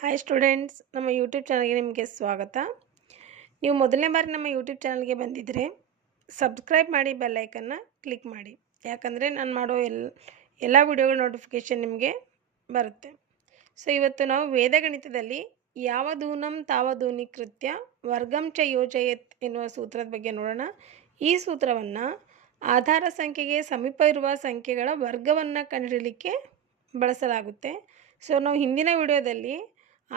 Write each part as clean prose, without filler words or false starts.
Hi students, ನಮ್ಮ YouTube ಚಾನಲ್ಗೆ ನಿಮಗೆ ಸ್ವಾಗತ. ನೀವು ಮೊದಲನೇ ಬಾರಿ ನಮ್ಮ ಯೂಟ್ಯೂಬ್ ಚಾನಲ್ಗೆ ಬಂದಿದ್ದರೆ ಸಬ್ಸ್ಕ್ರೈಬ್ ಮಾಡಿ, ಬೆಲ್ ಐಕನ್ನ ಕ್ಲಿಕ್ ಮಾಡಿ. ಯಾಕಂದರೆ ನಾನು ಮಾಡೋ ಎಲ್ಲ ವಿಡಿಯೋಗಳ ನೋಟಿಫಿಕೇಷನ್ ನಿಮಗೆ ಬರುತ್ತೆ. ಸೊ ಇವತ್ತು ನಾವು ವೇದಗಣಿತದಲ್ಲಿ ಯಾವದೂನಂ ತಾವದೂನಿ ಕೃತ್ಯ ವರ್ಗಂ ಚ ಯೋಜಯತ್ ಎನ್ನುವ ಸೂತ್ರದ ಬಗ್ಗೆ ನೋಡೋಣ. ಈ ಸೂತ್ರವನ್ನು ಆಧಾರ ಸಂಖ್ಯೆಗೆ ಸಮೀಪ ಇರುವ ಸಂಖ್ಯೆಗಳ ವರ್ಗವನ್ನು ಕಂಡುಹಿಡಲಿಕ್ಕೆ ಬಳಸಲಾಗುತ್ತೆ. ಸೊ ನಾವು ಹಿಂದಿನ ವಿಡಿಯೋದಲ್ಲಿ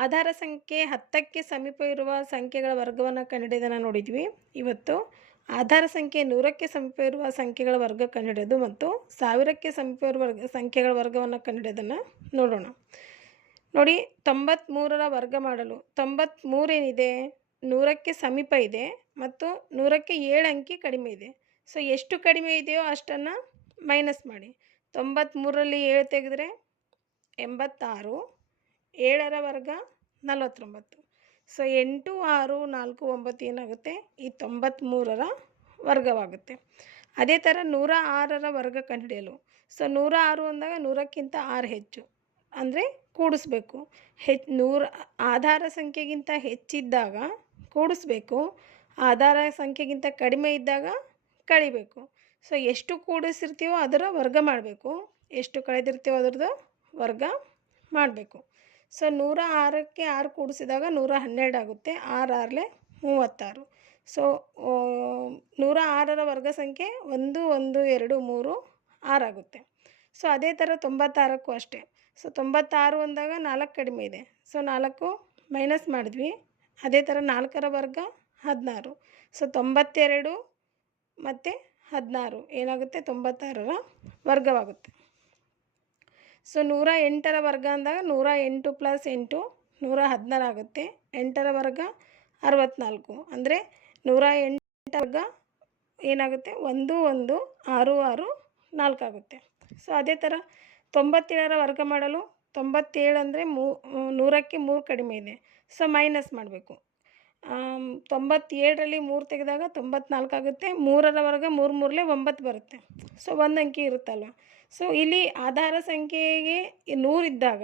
ಆಧಾರ ಸಂಖ್ಯೆ 10ಕ್ಕೆ ಸಮೀಪ ಇರುವ ಸಂಖ್ಯೆಗಳ ವರ್ಗವನ್ನು ಕಂಡುಹಿಡಿಯೋದನ್ನು ನೋಡಿದ್ವಿ. ಇವತ್ತು ಆಧಾರ ಸಂಖ್ಯೆ 100ಕ್ಕೆ ಸಮೀಪ ಇರುವ ಸಂಖ್ಯೆಗಳ ವರ್ಗ ಕಂಡುಹಿಡಿಯೋದು ಮತ್ತು 1000ಕ್ಕೆ ಸಮೀಪ ಇರುವ ಸಂಖ್ಯೆಗಳ ವರ್ಗವನ್ನು ಕಂಡುಹಿಡಿಯೋದನ್ನು ನೋಡೋಣ. ನೋಡಿ, 93ರ ವರ್ಗ ಮಾಡಲು 93 ಏನಿದೆ 100ಕ್ಕೆ ಸಮೀಪ ಇದೆ ಮತ್ತು 100ಕ್ಕೆ 7 ಅಂಕಿ ಕಡಿಮೆ ಇದೆ. ಸೊ ಎಷ್ಟು ಕಡಿಮೆ ಇದೆಯೋ ಅಷ್ಟನ್ನು ಮೈನಸ್ ಮಾಡಿ. 93ರಲ್ಲಿ 7 ತೆಗೆದರೆ 86, 7ರ ವರ್ಗ 49. ಸೊ 8, 6, 4, 9 ಏನಾಗುತ್ತೆ, ಈ 93ರ ವರ್ಗವಾಗುತ್ತೆ. ಅದೇ ಥರ 106ರ ವರ್ಗ ಕಂಡುಹಿಡಿಯಲು ಸೊ 106 ಅಂದಾಗ 100ಕ್ಕಿಂತ 6 ಹೆಚ್ಚು ಅಂದರೆ ಕೂಡಿಸ್ಬೇಕು. 100 ಆಧಾರ ಸಂಖ್ಯೆಗಿಂತ ಹೆಚ್ಚಿದ್ದಾಗ ಕೂಡಿಸ್ಬೇಕು, ಆಧಾರ ಸಂಖ್ಯೆಗಿಂತ ಕಡಿಮೆ ಇದ್ದಾಗ ಕಳಿಬೇಕು. ಸೊ ಎಷ್ಟು ಕೂಡಿಸಿರ್ತೀವೋ ಅದರ ವರ್ಗ ಮಾಡಬೇಕು, ಎಷ್ಟು ಕಳೆದಿರ್ತೀವೋ ಅದರದ್ದು ವರ್ಗ ಮಾಡಬೇಕು. ಸೊ 106ಕ್ಕೆ 6 ಕೂಡಿಸಿದಾಗ 112 ಆಗುತ್ತೆ. 6 6 36. ಸೊ 106ರ ವರ್ಗ ಸಂಖ್ಯೆ 1 1 2 3 6 ಆಗುತ್ತೆ. ಸೊ ಅದೇ ಥರ 96ಕ್ಕೂ ಅಷ್ಟೇ. ಸೊ 96 ಅಂದಾಗ 4 ಕಡಿಮೆ ಇದೆ. ಸೊ 4 ಮೈನಸ್ ಮಾಡಿದ್ವಿ. ಅದೇ ಥರ 4ರ ವರ್ಗ 16. ಸೊ 92 ಮತ್ತು 16 ಏನಾಗುತ್ತೆ, 96ರ ವರ್ಗವಾಗುತ್ತೆ. ಸೊ 108ರ ವರ್ಗ ಅಂದಾಗ 108 + 8 116 ಆಗುತ್ತೆ. 8ರ ವರ್ಗ 64 ಅಂದರೆ 108 ವರ್ಗ ಏನಾಗುತ್ತೆ, 1 1 6 6 4 ಆಗುತ್ತೆ. ಸೊ ಅದೇ ಥರ 97ರ ವರ್ಗ ಮಾಡಲು 97 ಅಂದರೆ 100ಕ್ಕೆ 3 ಕಡಿಮೆ ಇದೆ. ಸೊ ಮೈನಸ್ ಮಾಡಬೇಕು. 97ರಲ್ಲಿ 3 ತೆಗೆದಾಗ 94 ಆಗುತ್ತೆ. 3ರ ವರ್ಗ 3 3 9 ಬರುತ್ತೆ. ಸೊ 1 ಅಂಕಿ ಇರುತ್ತಲ್ವ. ಸೊ ಇಲ್ಲಿ ಆಧಾರ ಸಂಖ್ಯೆಗೆ 100 ಇದ್ದಾಗ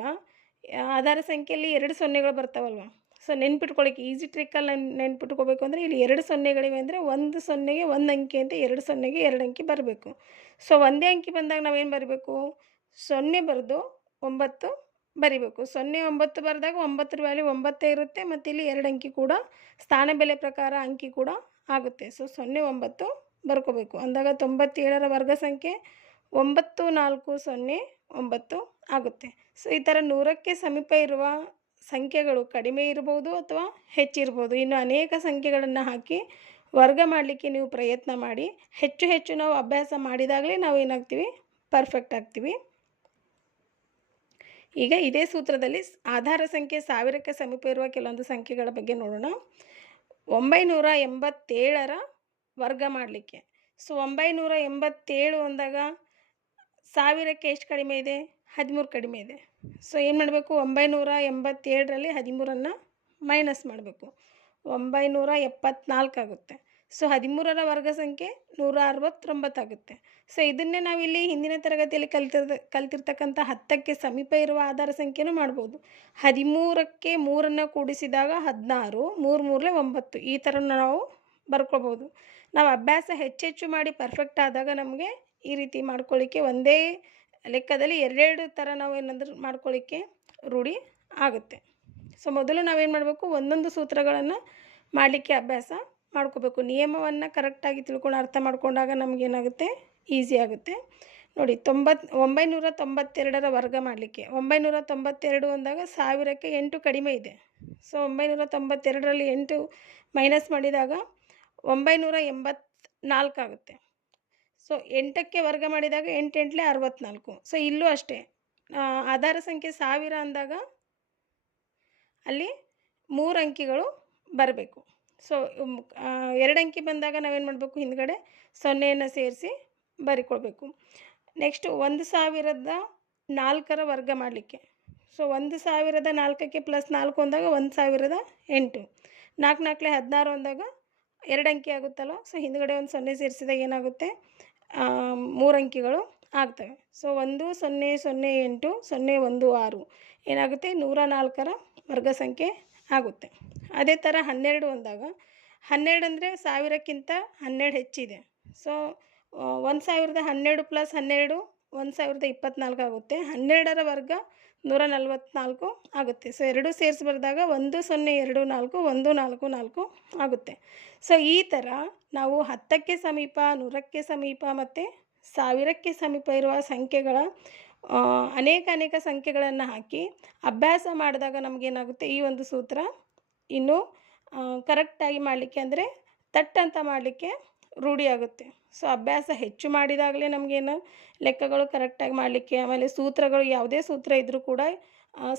ಆಧಾರ ಸಂಖ್ಯೆಯಲ್ಲಿ 2 ಸೊನ್ನೆಗಳು ಬರ್ತಾವಲ್ವ. ಸೊ ನೆನ್ಪಿಟ್ಕೊಳ್ಳಿಕ್ಕೆ ಈಸಿ ಟ್ರಿಕ್ಕಲ್ಲಿ ನೆನ್ಪಿಟ್ಕೋಬೇಕು ಅಂದರೆ ಇಲ್ಲಿ 2 ಸೊನ್ನೆಗಳಿವೆ ಅಂದರೆ 1 ಸೊನ್ನೆಗೆ 1 ಅಂಕಿ ಅಂತ 2 ಸೊನ್ನೆಗೆ 2 ಅಂಕಿ ಬರಬೇಕು. ಸೊ ಒಂದೇ ಅಂಕಿ ಬಂದಾಗ ನಾವೇನು ಬರೀಬೇಕು, 0 ಬರೆದು 9 ಬರಿಬೇಕು. 0 9 ಬರೆದಾಗ 9ರ ವ್ಯಾಲ್ಯೂ 9 ಇರುತ್ತೆ ಮತ್ತು ಇಲ್ಲಿ 2 ಅಂಕಿ ಕೂಡ ಸ್ಥಾನ ಬೆಲೆ ಪ್ರಕಾರ ಅಂಕಿ ಕೂಡ ಆಗುತ್ತೆ. ಸೊ 0 9 ಬರ್ಕೋಬೇಕು. ಅಂದಾಗ 97ರ ವರ್ಗ ಸಂಖ್ಯೆ 9409 ಆಗುತ್ತೆ. ಸೊ ಈ ಥರ 100ಕ್ಕೆ ಸಮೀಪ ಇರುವ ಸಂಖ್ಯೆಗಳು ಕಡಿಮೆ ಇರ್ಬೋದು ಅಥವಾ ಹೆಚ್ಚಿರ್ಬೋದು. ಇನ್ನು ಅನೇಕ ಸಂಖ್ಯೆಗಳನ್ನು ಹಾಕಿ ವರ್ಗ ಮಾಡಲಿಕ್ಕೆ ನೀವು ಪ್ರಯತ್ನ ಮಾಡಿ. ಹೆಚ್ಚು ಹೆಚ್ಚು ನಾವು ಅಭ್ಯಾಸ ಮಾಡಿದಾಗಲೇ ನಾವು ಏನಾಗ್ತೀವಿ, ಪರ್ಫೆಕ್ಟ್ ಆಗ್ತೀವಿ. ಈಗ ಇದೇ ಸೂತ್ರದಲ್ಲಿ ಆಧಾರ ಸಂಖ್ಯೆ 1000ಕ್ಕೆ ಸಮೀಪ ಇರುವ ಕೆಲವೊಂದು ಸಂಖ್ಯೆಗಳ ಬಗ್ಗೆ ನೋಡೋಣ. 987ರ ವರ್ಗ ಮಾಡಲಿಕ್ಕೆ ಸೊ 987 ಅಂದಾಗ 1000ಕ್ಕೆ ಎಷ್ಟು ಕಡಿಮೆ ಇದೆ, 13 ಕಡಿಮೆ ಇದೆ. ಸೊ ಏನು ಮಾಡಬೇಕು, 987ರಲ್ಲಿ 13ಅನ್ನು ಮೈನಸ್ ಮಾಡಬೇಕು. 974 ಆಗುತ್ತೆ. ಸೊ 13ರ ವರ್ಗ ಸಂಖ್ಯೆ 169 ಆಗುತ್ತೆ. ಸೊ ಇದನ್ನೇ ನಾವಿಲ್ಲಿ ಹಿಂದಿನ ತರಗತಿಯಲ್ಲಿ ಕಲ್ತಿರ್ತಕ್ಕಂಥ 10ಕ್ಕೆ ಸಮೀಪ ಇರುವ ಆಧಾರ ಸಂಖ್ಯೆನೂ ಮಾಡ್ಬೋದು. 13ಕ್ಕೆ 3ಅನ್ನು ಕೂಡಿಸಿದಾಗ 16, 3 3 9 ಈ ಥರ ನಾವು ಬರ್ಕೋಬೋದು. ನಾವು ಅಭ್ಯಾಸ ಹೆಚ್ಚೆಚ್ಚು ಮಾಡಿ ಪರ್ಫೆಕ್ಟ್ ಆದಾಗ ನಮಗೆ ಈ ರೀತಿ ಮಾಡ್ಕೊಳ್ಳಿಕ್ಕೆ ಒಂದೇ ಲೆಕ್ಕದಲ್ಲಿ ಎರಡೆರಡು ಥರ ನಾವು ಏನಾದರೂ ಮಾಡ್ಕೊಳ್ಳಿಕ್ಕೆ ರೂಢಿ ಆಗುತ್ತೆ. ಸೊ ಮೊದಲು ನಾವೇನು ಮಾಡಬೇಕು, ಒಂದೊಂದು ಸೂತ್ರಗಳನ್ನು ಮಾಡಲಿಕ್ಕೆ ಅಭ್ಯಾಸ ಮಾಡ್ಕೋಬೇಕು. ನಿಯಮವನ್ನು ಕರೆಕ್ಟಾಗಿ ತಿಳ್ಕೊಂಡು ಅರ್ಥ ಮಾಡ್ಕೊಂಡಾಗ ನಮಗೇನಾಗುತ್ತೆ, ಈಸಿ ಆಗುತ್ತೆ. ನೋಡಿ, 992ರ ವರ್ಗ ಮಾಡಲಿಕ್ಕೆ 992 ಅಂದಾಗ 1000ಕ್ಕೆ 8 ಕಡಿಮೆ ಇದೆ. ಸೊ 992ರಲ್ಲಿ 8 ಮೈನಸ್ ಮಾಡಿದಾಗ 984 ಆಗುತ್ತೆ. ಸೊ 8ಕ್ಕೆ ವರ್ಗ ಮಾಡಿದಾಗ 8 8 64. ಸೊ ಇಲ್ಲೂ ಅಷ್ಟೇ ಆಧಾರ ಸಂಖ್ಯೆ 1000 ಅಂದಾಗ ಅಲ್ಲಿ 3 ಅಂಕಿಗಳು ಬರಬೇಕು. ಸೊ 2 ಅಂಕಿ ಬಂದಾಗ ನಾವೇನು ಮಾಡಬೇಕು, ಹಿಂದ್ಗಡೆ 0ಯನ್ನು ಸೇರಿಸಿ ಬರಿಕೊಳ್ಬೇಕು. ನೆಕ್ಸ್ಟ್ 1004ರ ವರ್ಗ ಮಾಡಲಿಕ್ಕೆ ಸೊ 1004ಕ್ಕೆ +4 ಅಂದಾಗ 1008. 4 4 16 ಅಂದಾಗ 2 ಅಂಕಿ ಆಗುತ್ತಲ್ಲ. ಸೊ ಹಿಂದ್ಗಡೆ ಒಂದು 0 ಸೇರಿಸಿದಾಗ ಏನಾಗುತ್ತೆ, 3 ಅಂಕಿಗಳು ಆಗ್ತವೆ. ಸೊ 1008 016 ಏನಾಗುತ್ತೆ, 104ರ ವರ್ಗ ಸಂಖ್ಯೆ ಆಗುತ್ತೆ. ಅದೇ ಥರ 12 ಅಂದಾಗ 12 ಅಂದರೆ 1000ಕ್ಕಿಂತ 12 ಹೆಚ್ಚಿದೆ. ಸೊ 1012 ಪ್ಲಸ್ 12 1024 ಆಗುತ್ತೆ. 12ರ ವರ್ಗ 144 ಆಗುತ್ತೆ. ಸೊ ಎರಡೂ ಸೇರಿಸಿ ಬರೆದಾಗ 1024 144 ಆಗುತ್ತೆ. ಸೊ ಈ ಥರ ನಾವು 10ಕ್ಕೆ ಸಮೀಪ, 100ಕ್ಕೆ ಸಮೀಪ ಮತ್ತು 1000ಕ್ಕೆ ಸಮೀಪ ಇರುವ ಸಂಖ್ಯೆಗಳ ಅನೇಕ ಸಂಖ್ಯೆಗಳನ್ನು ಹಾಕಿ ಅಭ್ಯಾಸ ಮಾಡಿದಾಗ ನಮಗೇನಾಗುತ್ತೆ, ಈ ಒಂದು ಸೂತ್ರ ಇನ್ನೂ ಕರೆಕ್ಟಾಗಿ ಮಾಡಲಿಕ್ಕೆ ಅಂದರೆ ತಟ್ಟಂತ ಮಾಡಲಿಕ್ಕೆ ರೂಢಿಯಾಗುತ್ತೆ. ಸೊ ಅಭ್ಯಾಸ ಹೆಚ್ಚು ಮಾಡಿದಾಗಲೇ ನಮಗೇನು ಲೆಕ್ಕಗಳು ಕರೆಕ್ಟಾಗಿ ಮಾಡಲಿಕ್ಕೆ, ಆಮೇಲೆ ಸೂತ್ರಗಳು ಯಾವುದೇ ಸೂತ್ರ ಇದ್ದರೂ ಕೂಡ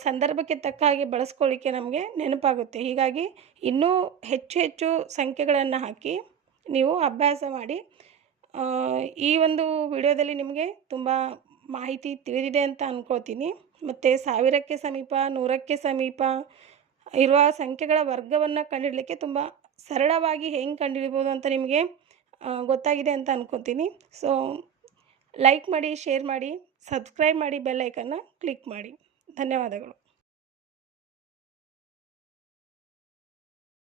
ಸಂದರ್ಭಕ್ಕೆ ತಕ್ಕ ಹಾಗೆ ಬಳಸ್ಕೊಳ್ಳಿಕ್ಕೆ ನಮಗೆ ನೆನಪಾಗುತ್ತೆ. ಹೀಗಾಗಿ ಇನ್ನೂ ಹೆಚ್ಚು ಸಂಖ್ಯೆಗಳನ್ನು ಹಾಕಿ ನೀವು ಅಭ್ಯಾಸ ಮಾಡಿ. ಈ ಒಂದು ವಿಡಿಯೋದಲ್ಲಿ ನಿಮಗೆ ತುಂಬ ಮಾಹಿತಿ ತಿಳಿದಿದೆ ಅಂತ ಅಂದ್ಕೊಳ್ತೀನಿ. ಮತ್ತು 1000ಕ್ಕೆ ಸಮೀಪ, 100ಕ್ಕೆ ಸಮೀಪ ಇರುವ ಸಂಖ್ಯೆಗಳ ವರ್ಗವನ್ನು ಕಂಡುಹಿಡಲಿಕ್ಕೆ ತುಂಬ ಸರಳವಾಗಿ ಹೆಂಗೆ ಕಂಡುಹಿಡಿಬೋದು ಅಂತ ನಿಮಗೆ ಗೊತ್ತಾಗಿದೆ ಅಂತ ಅಂದ್ಕೊತೀನಿ. ಸೊ ಲೈಕ್ ಮಾಡಿ, ಶೇರ್ ಮಾಡಿ, ಸಬ್ಸ್ಕ್ರೈಬ್ ಮಾಡಿ, ಬೆಲ್ ಐಕನ್ನ ಕ್ಲಿಕ್ ಮಾಡಿ. ಧನ್ಯವಾದಗಳು.